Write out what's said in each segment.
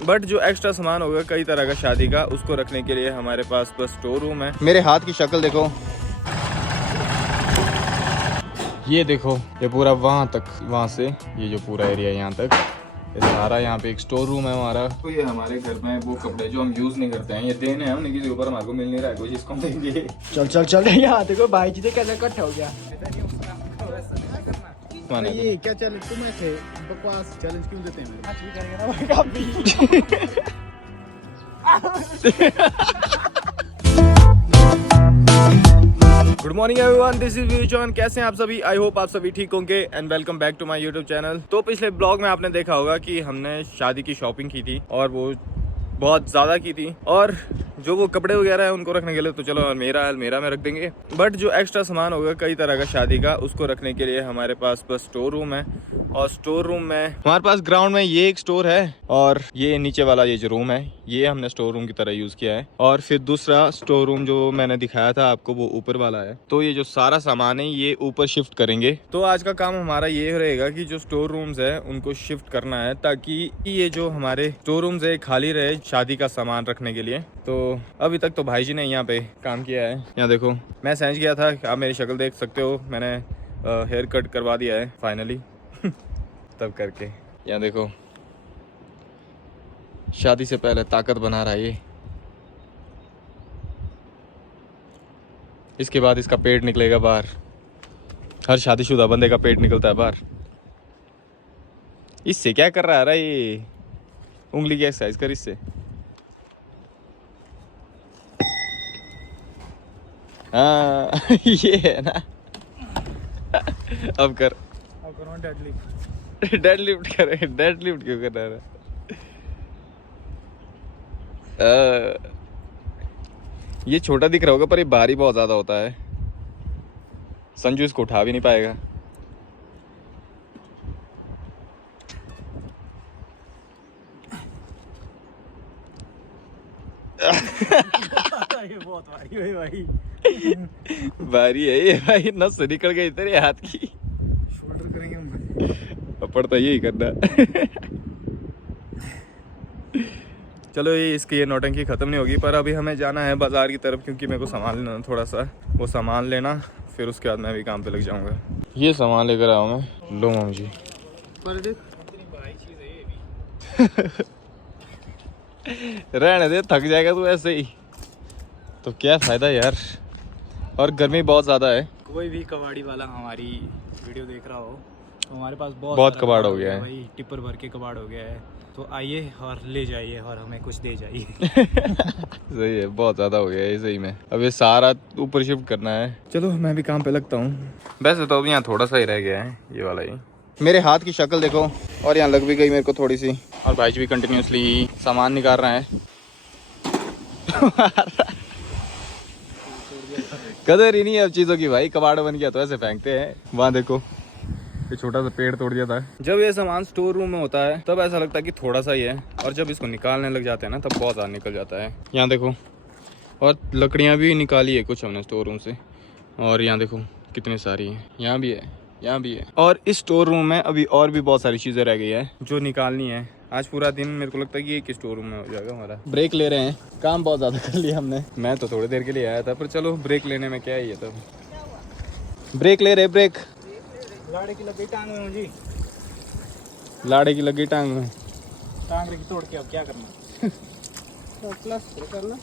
But जो extra सामान होगा कई तरह का शादी का, उसको रखने के लिए हमारे पास बस स्टोर रूम है। मेरे हाथ की शक्ल देखो, ये देखो, ये पूरा वहाँ तक, वहाँ से ये जो पूरा एरिया यहाँ तक, ये सारा यहाँ पे एक स्टोर रूम है हमारा। तो ये हमारे घर में वो कपड़े जो हम यूज नहीं करते हैं, ये देने हैं हमने, किसी ऊपर हमारे को मिल नहीं रहा है कुछ, इसको हम देंगे। चल चल चल यहाँ देखो भाई जी कैसे इकट्ठा हो गया। ये क्या चैलेंज तुम ऐसे बकवास चैलेंज क्यों देते हैं? आज भी करेंगे ना भाई काफी। Good morning everyone, this is view John. कैसे हैं आप सभी? आई होप आप सभी ठीक होंगे and welcome back to my YouTube channel. तो पिछले ब्लॉग में आपने देखा होगा कि हमने शादी की शॉपिंग की थी और वो बहुत ज़्यादा की थी, और जो वो कपड़े वगैरह है उनको रखने के लिए तो चलो अलमीरा में रख देंगे। बट जो एक्स्ट्रा सामान होगा कई तरह का शादी का, उसको रखने के लिए हमारे पास बस स्टोर रूम है। और स्टोर रूम में हमारे पास ग्राउंड में ये एक स्टोर है, और ये नीचे वाला ये जो रूम है ये हमने स्टोर रूम की तरह यूज़ किया है। और फिर दूसरा स्टोर रूम जो मैंने दिखाया था आपको वो ऊपर वाला है। तो ये जो सारा सामान है ये ऊपर शिफ्ट करेंगे। तो आज का काम हमारा ये रहेगा कि जो स्टोर रूम्स है उनको शिफ्ट करना है, ताकि ये जो हमारे स्टोर रूम्स है खाली रहे शादी का सामान रखने के लिए। तो अभी तक तो भाई जी ने यहाँ पे काम किया है। यहाँ देखो, मैं समझ गया था, आप मेरी शक्ल देख सकते हो, मैंने हेयर कट करवा दिया है फाइनली। तब करके यहाँ देखो, शादी से पहले ताकत बना रहा है ये। इसके बाद इसका पेट निकलेगा बाहर। हर शादीशुदा बंदे का पेट निकलता है बाहर। इससे क्या कर रहा है ये? उंगली की एक्सरसाइज कर इससे। हाँ ये है ना। अब कर, अब करो डेडलिफ्ट। डेडलिफ्ट करे। डेडलिफ्ट क्यों कर रहा है? ये छोटा दिख रहा होगा पर ये भारी बहुत ज्यादा होता है। संजू इसको उठा भी नहीं पाएगा। ये बहुत भारी है भाई। भारी है ये भाई, नस से निकल गई तेरे हाथ की। शोल्डर करेंगे हम। पड़ता यही करना। चलो ये इसकी ये नौटंकी ख़त्म नहीं होगी, पर अभी हमें जाना है बाज़ार की तरफ, क्योंकि मेरे को सामान लेना थोड़ा सा, वो सामान लेना, फिर उसके बाद मैं भी काम पे लग जाऊंगा। ये सामान लेकर आऊँ मैं। लो मम्मी जी। रहने दे, थक जाएगा तू ऐसे ही तो क्या फ़ायदा यार। और गर्मी बहुत ज़्यादा है। कोई भी कबाड़ी वाला हमारी वीडियो देख रहा हो तो हमारे पास बहुत सारा कबाड़ हो गया है भाई, टिप्पर भर के कबाड़ हो गया है। तो आइए और ले जाइए और हमें कुछ दे जाइए। सही है, बहुत ज़्यादा हो गया है सही में। अब ये सारा ऊपर शिफ्ट करना है। चलो मैं भी काम पे लगता हूँ। वैसे तो अब यहाँ थोड़ा सा ही रह गया है ये वाला ही। मेरे हाथ की शक्ल देखो, और यहाँ लग भी गई मेरे को थोड़ी सी। और भाई जी भी कंटिन्यूसली सामान निकाल रहे हैं। कदर ही नहीं है अब चीज़ों की भाई। कबाड़ बन गया तो ऐसे फेंकते हैं। वहाँ देखो, ये छोटा सा पेड़ तोड़ दिया था। जब ये सामान स्टोर रूम में होता है तब ऐसा लगता है कि थोड़ा सा ही है, और जब इसको निकालने लग जाते हैं ना तब बहुत ज़्यादा निकल जाता है। यहाँ देखो, और लकड़ियाँ भी निकाली है कुछ हमने स्टोर रूम से। और यहाँ देखो कितनी सारी है, यहाँ भी है, यहाँ भी है। और इस स्टोर रूम में अभी और भी बहुत सारी चीज़ें रह गई है जो निकालनी है। आज पूरा दिन मेरे को लगता है कि एक स्टोर रूम में हो जाएगा हमारा। ब्रेक ले रहे हैं, काम बहुत ज़्यादा कर लिया हमने। मैं तो थोड़ी देर के लिए आया था, पर चलो ब्रेक लेने में क्या है ये। तब ब्रेक ले रहे, ब्रेक। लाड़े की लगी टांग में जी, लाड़े की लगी टांग में। टांग रखी तोड़ के अब क्या करना? तो प्लास्टर करना।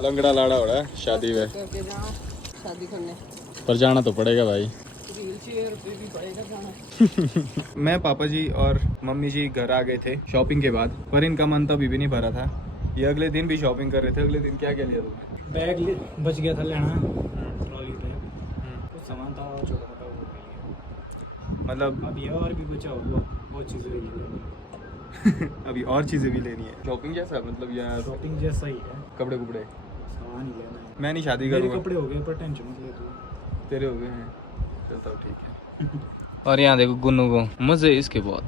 लंगड़ा लाड़ा हो रहा है शादी में। शादी करने पर जाना तो पड़ेगा भाई। मैं, पापा जी और मम्मी जी घर आ गए थे शॉपिंग के बाद, पर इनका मन तो अभी भी नहीं भरा था। ये अगले दिन भी शॉपिंग कर रहे थे। अगले दिन क्या क्या लिया तुमने? बैग बच गया था लेना, ट्रॉली बैग, कुछ सामान था छोटा मोटा वो नहीं है। मतलब अभी और भी बचा हुआ बहुत चीज़ें लेनी। अभी और चीज़ें भी लेनी है। शॉपिंग जैसा मतलब यार, शॉपिंग जैसा ही है, कपड़े कुपड़े सामान ही लेना है। मैं नहीं शादी मेरे करूँगा। कपड़े हो गए पर टेंशन मत ले तू। तेरे हो गए हैं, चलता हूँ ठीक है। और यहाँ देखो गुन्नू को मजे इसके बहुत।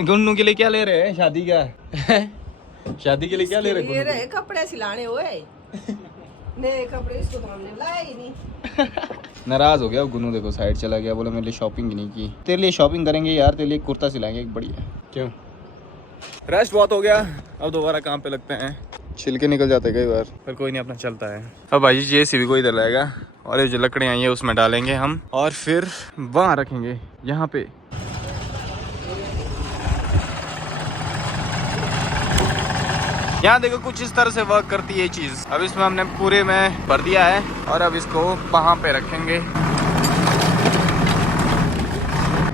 गुन्नू के लिए क्या ले रहे हैं शादी का? शादी के लिए क्या ले रहे हैं? रहे कपड़े सिलाने हुए। नए कपड़े इसको तो हमने लाए ही नहीं। नाराज हो गया गुनू, देखो साइड चला गया, बोला मेरे लिए शॉपिंग ही नहीं की। तेरे लिए शॉपिंग करेंगे यार, तेरे लिए एक कुर्ता सिलाएंगे एक बढ़िया। क्यों? रेस्ट बहुत हो गया, अब दोबारा काम पे लगते हैं। छिलके निकल जाते हैं कई बार, पर कोई नहीं, अपना चलता है। अब भाई ये सीवी को इधर लाएगा और ये जो लकड़ियाँ आई हैं उसमें डालेंगे हम, और फिर वहाँ रखेंगे यहाँ पे। यहाँ देखो कुछ इस तरह से वर्क करती है ये चीज़। अब इसमें हमने पूरे में भर दिया है और अब इसको वहाँ पे रखेंगे।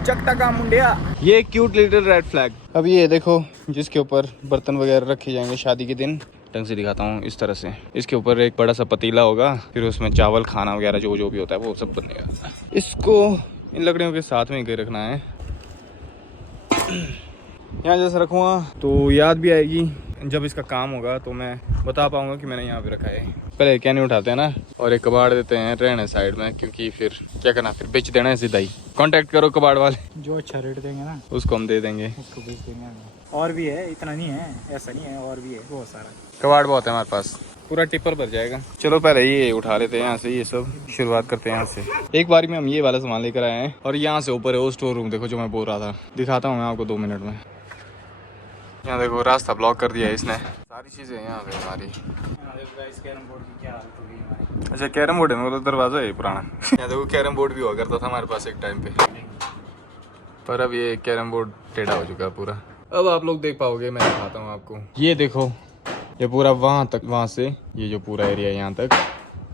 चकटा का मुंडिया, ये क्यूट लिटिल रेड फ्लैग। अब ये देखो जिसके ऊपर बर्तन वगैरह रखे जाएंगे शादी के दिन। ढंग से दिखाता हूँ, इस तरह से इसके ऊपर एक बड़ा सा पतीला होगा, फिर उसमें चावल खाना वगैरह जो जो भी होता है वो सब बनेगा। इसको इन लकड़ियों के साथ में ही रखना है। यहाँ जैसे रखूँगा तो याद भी आएगी, जब इसका काम होगा तो मैं बता पाऊंगा कि मैंने यहाँ पे रखा है। पहले क्या नहीं उठाते हैं ना, और एक कबाड़ देते हैं रहने साइड में, क्योंकि फिर क्या करना, फिर बेच देना है सीधा ही। कांटेक्ट करो कबाड़ वाले, जो अच्छा रेट देंगे ना उसको हम दे देंगे, उसको बेच देंगे हमें। और भी है, इतना नहीं है, ऐसा नहीं है, और भी है बहुत सारा। कबाड़ बहुत है हमारे पास, पूरा टिप्पर भर जाएगा। चलो पहले ये उठा लेते हैं यहाँ से, ये सब शुरुआत करते हैं यहाँ से। एक बारी में हम ये वाला सामान लेकर आए हैं और यहाँ से ऊपर है वो स्टोर रूम, देखो जो मैं बोल रहा था, दिखाता हूँ मैं आपको 2 मिनट में। यहाँ देखो रास्ता ब्लॉक कर दिया है इसने, सारी चीजें यहाँ पे हमारी। अच्छा कैरम बोर्ड है, मतलब दरवाजा है पुराना। यहाँ देखो कैरम बोर्ड भी हुआ करता था हमारे पास एक टाइम पे, पर अब ये कैरम बोर्ड टेढ़ा हो चुका है पूरा। अब आप लोग देख पाओगे, मैं दिखाता हूँ आपको। ये देखो ये पूरा वहाँ तक, वहाँ से ये जो पूरा एरिया यहाँ तक,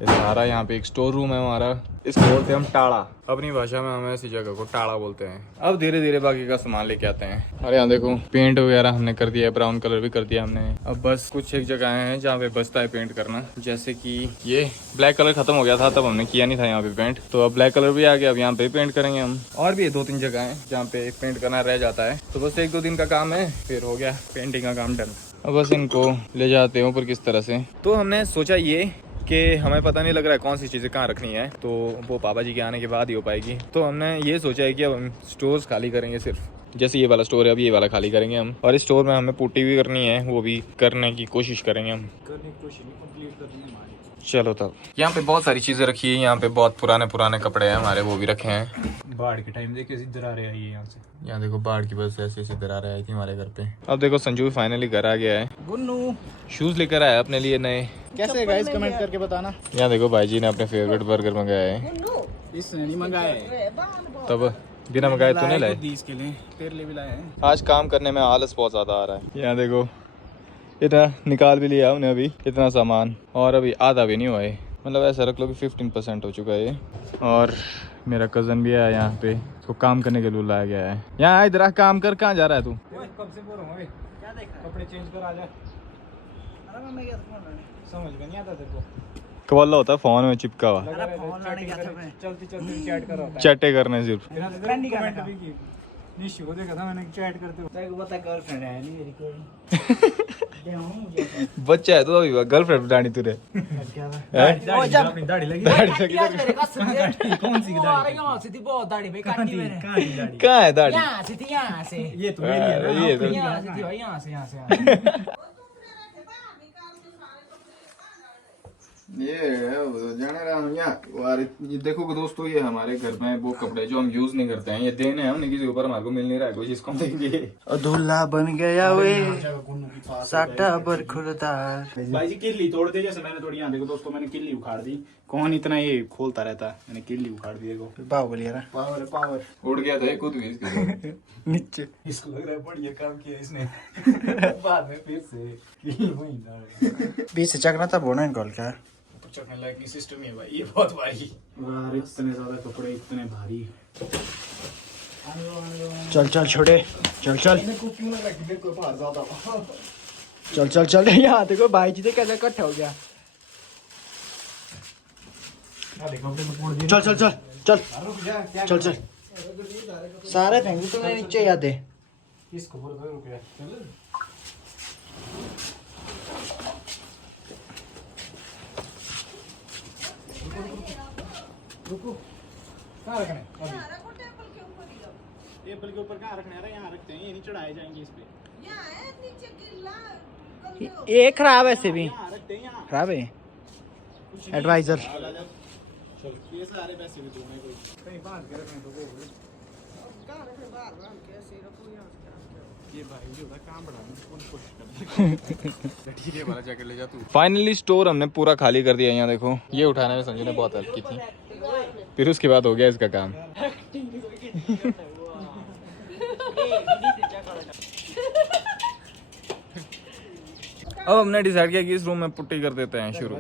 ये सारा यहाँ पे एक स्टोर रूम है हमारा। इसको बोलते हैं हम टाड़ा, अपनी भाषा में हम ऐसी जगह को टाड़ा बोलते हैं। अब धीरे धीरे बाकी का सामान लेके आते हैं। और यहाँ देखो पेंट वगैरह हमने कर दिया है, ब्राउन कलर भी कर दिया हमने। अब बस कुछ एक जगह हैं जहाँ पे बचता है पेंट करना, जैसे कि ये ब्लैक कलर खत्म हो गया था, तब हमने किया नहीं था यहाँ पे पेंट, तो अब ब्लैक कलर भी आ गया, अब यहाँ पे पेंट करेंगे हम। और भी 2-3 जगह है जहाँ पे पेंट करना रह जाता है, तो बस 1-2 दिन का काम है, फिर हो गया पेंटिंग का काम डन। अब बस इनको ले जाते हैं ऊपर किस तरह से। तो हमने सोचा ये कि हमें पता नहीं लग रहा है कौन सी चीज़ें कहाँ रखनी है, तो वो पापा जी के आने के बाद ही हो पाएगी। तो हमने ये सोचा है कि अब हम स्टोर्स खाली करेंगे, सिर्फ जैसे ये वाला स्टोर है अब ये वाला खाली करेंगे हम, और इस स्टोर में हमें पुट्टी भी करनी है, वो भी करने की कोशिश करेंगे हम। करने की कोशिश नहीं, कंप्लीट करनी है हमारी। चलो तब यहाँ पे बहुत सारी चीज़ें रखी है, यहाँ पे बहुत पुराने कपड़े हैं हमारे, वो भी रखे हैं। बाढ़ के टाइम देखिए इधर आ रहे हैं यहाँ से, यहाँ देखो बाढ़ की वजह से ऐसे ऐसे दरारें आई थी हमारे घर पे। अब देखो संजू फाइनली घर आ गया है, गुन्नू शूज लेकर आया अपने लिए नए। कैसे गाइस कमेंट करके बताना। यहाँ देखो भाई जी ने अपने फेवरेट बर्गर मंगाया है, इसने नहीं मंगाए, तब बिना मंगाए तो नहीं लाए। 20 के लिए तेरे लिए भी लाए हैं। आज काम करने में आलस बहुत ज़्यादा आ रहा है। यहाँ देखो इतना निकाल भी लिया हमने अभी, इतना सामान, और अभी आधा भी नहीं हुआ है, मतलब ऐसा रख लो कि 15% हो चुका है ये। और मेरा कज़न भी है यहाँ पे, उसको काम करने के लिए लाया गया है। यहाँ इधर काम कर, कहाँ जा रहा है तू? कब से बोल रहा हूँ, क्या देख रहा है? कपड़े चेंज कर, आ जा। समझ में नहीं आता तेरे को, कवाला होता है फोन में चिपका हुआ, चलती चलती चैट कर रहा होता है। चैटे करने सिर्फ। निश्चय को देखा था मैंने चैट करते हुए, बता गर्लफ्रेंड है नहीं मेरी कोई। बच्चा है तो अभी गर्लफ्रेंड बतानी तुरे। अपनी दाढ़ी लगी, कौन सी दाढ़ी? बहुत दाढ़ी भाई काटी मैंने। कहाँ है दाढ़ी? यहाँ से थी, यहाँ से, ये तो मेरी है ना, ये तो यहाँ से थी भाई, यहाँ से। ये जाने रहा हूँ यहाँ। ये देखो दोस्तों, ये हमारे घर में वो कपड़े जो हम यूज नहीं करते हैं, ये देने हैं हमने किसी ऊपर, हमारे को मिल नहीं रहा है कोई, जिसको हम देंगे। अधूला बन गया वे साटा बरखुरदार। भाई जी किल्ली तोड़ दे, जैसे मैंने तोड़ी। यहाँ देखो दोस्तों, मैंने किल्ली उखाड़ दी। कौन इतना ये खोलता रहता है, मैंने किल्ली उखाड़ दी। देखो बाहुबली है, पावर है, पावर। उड़ गया था खुद भी इसके नीचे। इसको लग रहा है बढ़िया काम किया इसने। बाद में फिर से किल्ली वहीं डाल। बीच से चकना था बोना इनको क्या चकने लायक नहीं सिस्टम ही है भाई, ये बहुत भारी। यार इतने ज्यादा कपड़े, इतने भारी। चल चल छोड़े, चल चल चल चल चल। यहाँ देखो भाई जी कैसे इकट्ठा हो गया। चल चल चल चल चल चल, सारे फेंक तो नीचे याद है। इसको बोल दो, रुक जा। रुको, कहाँ रखना है अभी? टेबल के ऊपर कहाँ रखना है? यहाँ रखते हैं, ये नहीं चढ़ाए जाएंगे इस पे। ये खराब है, से भी यहाँ रखते हैं, यहाँ। खराब है। एडवाइजर। ये सारे पैसे भी दूंगा कोई कहीं बांध के रखें तो वो ये भाई जो होता काम बढ़ाने की पूरी कोशिश करता है। ठीक है वाला जैकेट ले जा तू। फाइनली स्टोर हमने पूरा खाली कर दिया। यहाँ देखो, ये उठाने में संजू ने बहुत हेल्प की थी, फिर उसके बाद हो गया इसका काम। अब हमने डिसाइड किया कि इस रूम में पुट्टी कर देते हैं शुरू।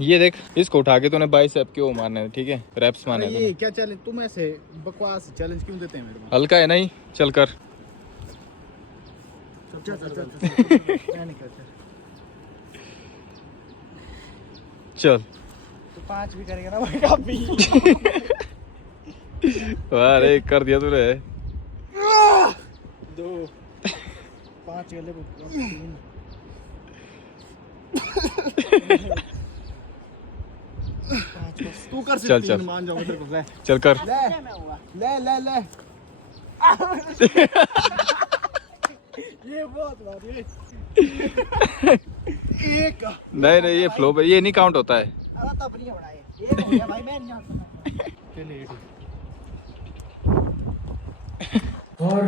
ये देख, इसको उठा के तूने बाइसेप क्यों मारने हैं, ठीक है, रैप्स मारने हैं ये तूने। क्या चैलेंज तुम ऐसे बकवास चैलेंज क्यों देते हैं मेरे को? हल्का है नहीं, चल कर। चल मैं नहीं करता। चल तो 5 भी करेगा ना भाई काफी। अरे कर दिया तूने। 2 5 गले 3 तू कर चल, सकती चल। है, मान जाऊंगा तेरे को। ले चल कर। ले ले ले ये बहुत बात है। एक नहीं नहीं, ये फ्लो पे ये नहीं काउंट होता है। अरे तब नहीं बनाए ये हो गया भाई, मैं नहीं जानता। चलिए और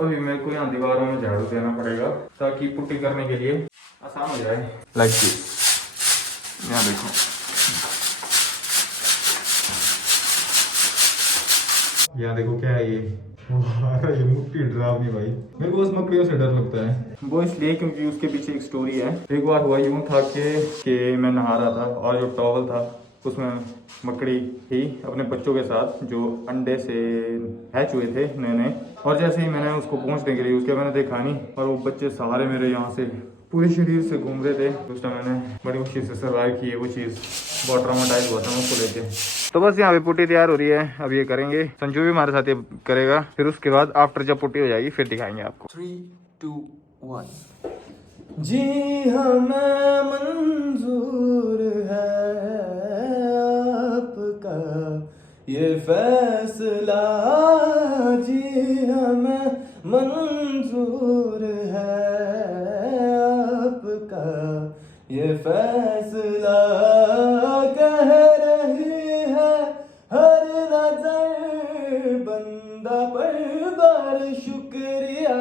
अभी मेरे को यहाँ दीवारों में झाड़ू देना पड़ेगा ताकि पुट्टी करने के लिए आसान हो जाए। लाइक दिस, यहाँ देखो, यहाँ देखो क्या है ये। ये मुट्ठी डरावनी भाई, मेरे को बस मकड़ियों से डर लगता है। वो इसलिए क्योंकि उसके पीछे एक स्टोरी है। एक बार हुआ यूं था कि मैं नहा रहा था और जो टॉवल था उसमें मकड़ी थी अपने बच्चों के साथ जो अंडे से हैच हुए थे नए नए। और जैसे ही मैंने उसको पहुंचने के लिए उसके मैंने देखा नहीं, और वो बच्चे सहारे मेरे यहाँ से पूरे शरीर से घूम रहे थे। उस टाइम मैंने बड़ी मुश्किल से सर्वाइव की है वो चीज़, बहुत ट्रॉमाटाइज हुआ था मैं उसको लेके। तो बस यहाँ पे पुट्टी तैयार हो रही है, अब ये करेंगे। संजू भी हमारे साथ ये करेगा, फिर उसके बाद आफ्टर जब पुट्टी हो जाएगी फिर दिखाएंगे आपको। 3, 2, 1। जी हमें मंजूर है आपका ये फैसला, जी हमें मंजूर है आपका ये फैसला, कह रही है हर नजर बंदा पर बार शुक्रिया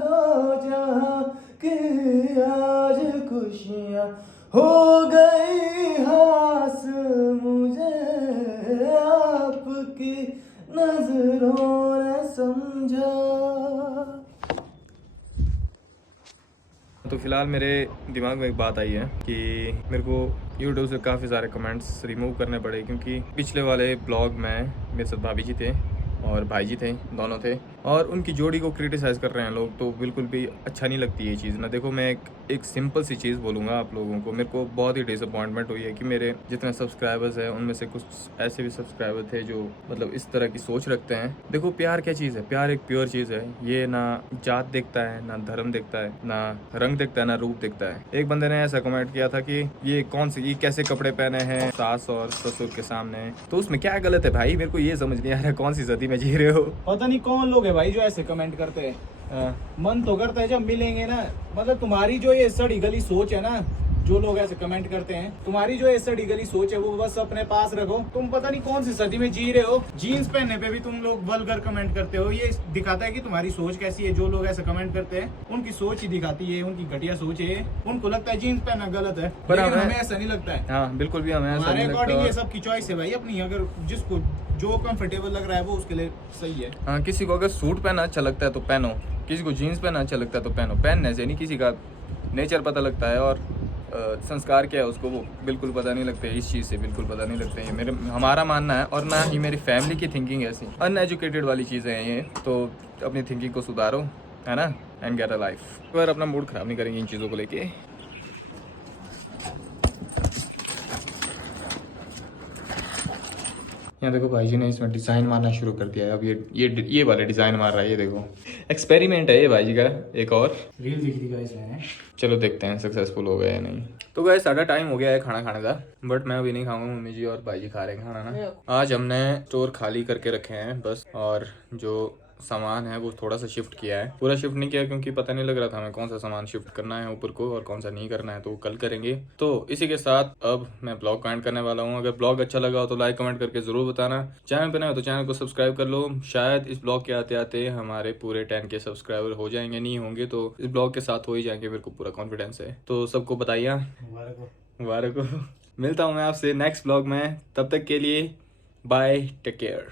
दो जहां कि आज खुशियाँ हो गई हास मुझे आपकी नजरों ने समझा। तो फिलहाल मेरे दिमाग में एक बात आई है कि मेरे को YouTube से काफ़ी सारे कमेंट्स रिमूव करने पड़े, क्योंकि पिछले वाले ब्लॉग में मेरे साथ भाभी जी थे और भाई जी थे, दोनों थे, और उनकी जोड़ी को क्रिटिसाइज़ कर रहे हैं लोग, तो बिल्कुल भी अच्छा नहीं लगती ये चीज़ ना। देखो, मैं एक सिंपल सी चीज़ बोलूँगा आप लोगों को, मेरे को बहुत ही डिसअपॉइंटमेंट हुई है कि मेरे जितने सब्सक्राइबर्स हैं उनमें से कुछ ऐसे भी सब्सक्राइबर थे जो मतलब इस तरह की सोच रखते हैं। देखो, प्यार क्या चीज़ है, प्यार एक प्योर चीज़ है। ये ना जात देखता है, ना धर्म देखता है, ना रंग देखता है, ना रूप देखता है। एक बंदे ने ऐसा कमेंट किया था कि ये कैसे कपड़े पहने हैं सास और ससुर के सामने, तो उसमें क्या गलत है भाई? मेरे को ये समझ नहीं आ रहा कौन सी सदी में जी रहे हो। पता नहीं कौन लोग है भाई जो ऐसे कमेंट करते हैं। मन तो करता है जब मिलेंगे ना, मतलब तुम्हारी जो ये सड़ी गली सोच है ना, जो लोग ऐसे कमेंट करते हैं, तुम्हारी जो ये सड़ी गली सोच है वो बस अपने पास रखो। तुम पता नहीं कौन सी सदी में जी रहे हो। जीन्स पहनने पे भी तुम लोग वल्गर कमेंट करते हो। ये दिखाता है कि तुम्हारी सोच कैसी है। जो लोग ऐसे कमेंट करते हैं उनकी सोच ही दिखाती है, उनकी घटिया सोच है। उनको लगता है जीन्स पहनना गलत है, पर लेकिन हमें हमें ऐसा नहीं लगता है। हाँ बिल्कुल भी हमें ऐसा हमारे नहीं अकॉर्डिंग ये लगता। सब की चॉइस है भाई अपनी। अगर जिसको जो कंफर्टेबल लग रहा है वो उसके लिए सही है। हाँ, किसी को अगर सूट पहनना अच्छा लगता है तो पहनो, किसी को जीन्स पहनना अच्छा लगता है तो पहनो। पहनने से नहीं किसी का नेचर पता लगता है और संस्कार क्या है उसको वो बिल्कुल पता नहीं लगता है। इस चीज़ से बिल्कुल पता नहीं लगता है। ये हमारा मानना है, और ना ही मेरी फैमिली की थिंकिंग ऐसी अनएजुकेटेड वाली चीज़ें हैं ये। तो अपनी थिंकिंग को सुधारो, है ना, एंड गेट अ लाइफ। पर अपना मूड ख़राब नहीं करेंगे इन चीज़ों को लेके। यहाँ देखो, भाई जी ने इसमें डिज़ाइन मारना शुरू कर दिया है। अब ये वाले डिज़ाइन मार रहा है। ये देखो, एक्सपेरिमेंट है ये भाई जी का एक और। रील दिख दी गाइस मैंने। चलो देखते हैं सक्सेसफुल हो गया या नहीं। तो गाइस, साढ़ा टाइम हो गया है खाना खाने का, बट मैं अभी नहीं खाऊंगा। मम्मी जी और भाई जी खा रहे हैं खाना ना। आज हमने स्टोर खाली करके रखे हैं बस, और जो सामान है वो थोड़ा सा शिफ्ट किया है, पूरा शिफ्ट नहीं किया क्योंकि पता नहीं लग रहा था हमें कौन सा सामान शिफ्ट करना है ऊपर को और कौन सा नहीं करना है, तो कल करेंगे। तो इसी के साथ अब मैं ब्लॉग का एंड करने वाला हूँ। अगर ब्लॉग अच्छा लगा हो तो लाइक कमेंट करके जरूर बताना। चैनल पे नए हो तो चैनल को सब्सक्राइब कर लो। शायद इस ब्लॉग के आते आते हमारे पूरे 10K सब्सक्राइबर हो जाएंगे, नहीं होंगे तो इस ब्लॉग के साथ हो ही जाएंगे, मेरे को पूरा कॉन्फिडेंस है। तो सबको बताइए मुबारक हो। मिलता हूँ मैं आपसे नेक्स्ट ब्लॉग में, तब तक के लिए बाय, टेक केयर।